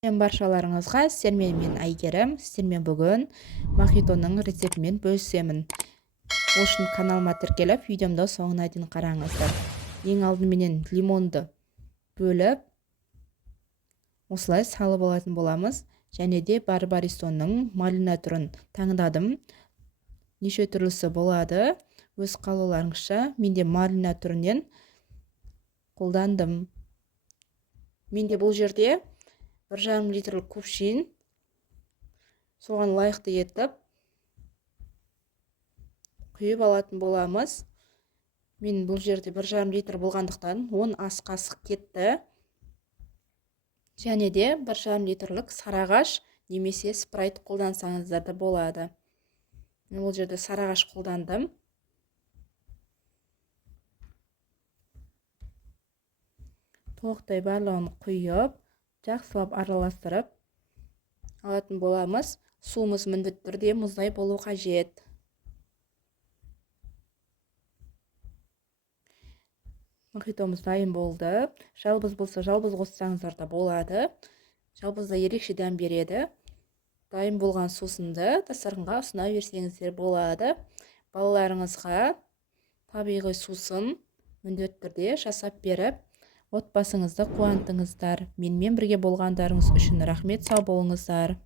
Баршаларыңызға сіздермен мен Әйгерім, сіздермен бүгін мохитоның рецептімен бөлісемін. Ол үшін каналыма тіркеліп, видеомды соңына дейін қараңыздар. Ең алдыменен лимонды бөліп, осылай салып алатын боламыз. Және де барбарисонның малина түрін таңдадым. Неше түрлісі болады, өз қалауларыңызша. Менде малина түрінен қолдандым. Менде бұл жерде 1,5 литрлік кувшин, соған лайықты етіп құйып алатын боламыз. Мен бұл жерде 1,5 литр болғандықтан 10 ас қасық кетті. Және де 1,5 литрлік сарағаш немесе спрайт қолдансаңыздар да болады. Мен бұл жерде сарағаш қолдандым. Толықтай барлығын құйып, жақсылап араластырып алатын боламыз. Суымыз міндетті түрде мұздай болу қажет. Мохитомыз дайын болды. Жалбыз болса жалбыз қоссаңыздар да болады. Жалбызда ерекше дәм береді. Дайын болған сусынды дастарханға ұсына берсеңіздер болады. Балаларыңызға табиғи сусын міндетті түрде жасап беріп, отбасыңызды қуантыңыздар. Менімен бірге болғандарыңыз үшін рахмет, сау болыңыздар.